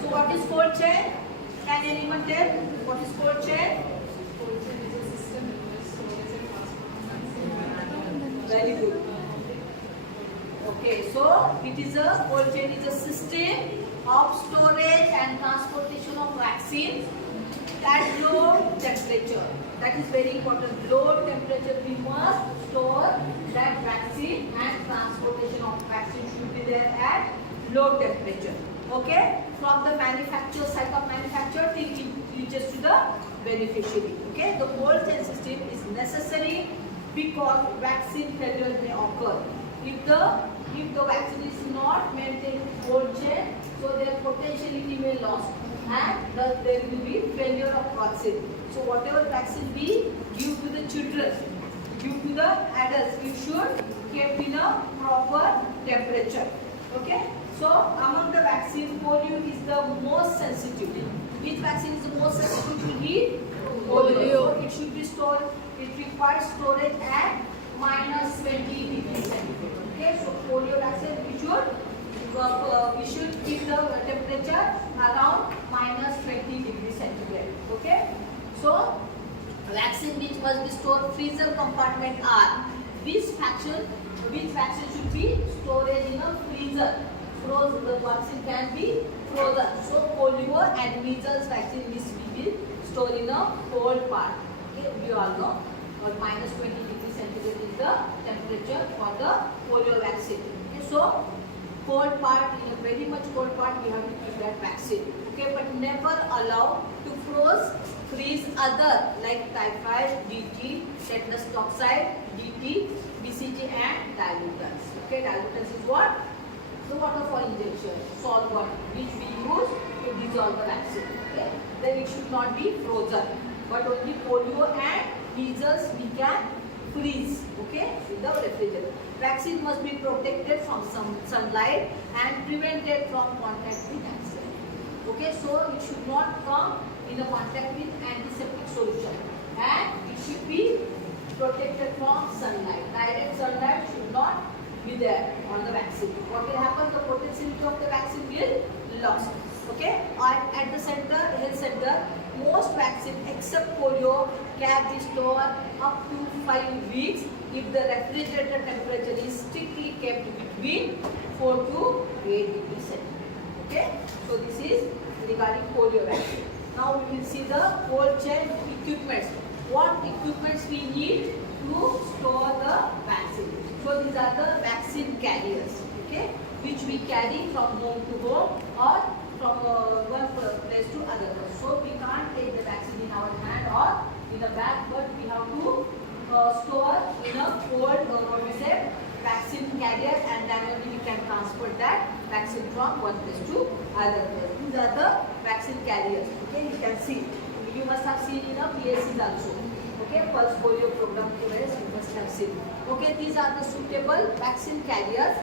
So what is cold chain? Can anyone tell what is cold chain? Very good. Okay, so it is a cold chain is a system of storage and transportation of vaccine at low temperature. That is very important. Low temperature we must store that vaccine and transportation of vaccine should be there at low temperature. Okay, from the manufacturer side of manufacturer till it reaches to the beneficiary. Okay, the cold chain system is necessary because vaccine failure may occur. If the vaccine is not maintained cold chain, so their potentiality may lost and there will be failure of vaccine. So whatever vaccine we give to the children, give to the adults, you should keep in a proper temperature. Okay. So among the vaccine, polio is the most sensitive. Which vaccine is the most sensitive to heat? Polio. So it should be stored. It requires storage at -20 degrees centigrade. Okay. So polio vaccine we should keep the temperature around -20 degrees centigrade. Okay. So vaccine which must be stored freezer compartment are which vaccine should be storage in a freezer. Frozen, the vaccine can be frozen. So polio and measles vaccine which we will store in a cold part. Okay, we all know -20 degrees centigrade is the temperature for the polio vaccine. Okay, so cold part, in a very much cold part we have to keep that vaccine. Okay, but never allow to freeze other like typhoid, DT, tetanus toxoid, DT, BCG and dilutants. Okay, dilutants is what? The water for injection, salt water, which we use to dissolve the vaccine. Okay, then it should not be frozen, but only polio and measles we can freeze. Okay, in the refrigerator. Vaccine must be protected from some sunlight and prevented from contact with vaccine. Okay, so it should not come in a contact with antiseptic solution, and it should be protected from sunlight. Direct sunlight should not be there on the vaccine. What will happen? The potentiality of the vaccine will lost. Okay, at the center, health center, most vaccine except polio can be stored up to 5 weeks if the refrigerator temperature is strictly kept between 4 to 8 degrees centigrade. Okay, so this is regarding polio vaccine. Now we will see the cold chain equipments. What equipments we need to store the vaccine? So these are the vaccine carriers, okay, which we carry from home to home or from one place to another. So we can't take the vaccine in our hand or in a bag, but we have to store in a cold vaccine carrier, and then only we can transport that vaccine from one place to another place. These are the vaccine carriers. Okay, you can see. You must have seen in a PSCs also. Okay, pulse polio program you must have seen. Okay, these are the suitable vaccine carriers.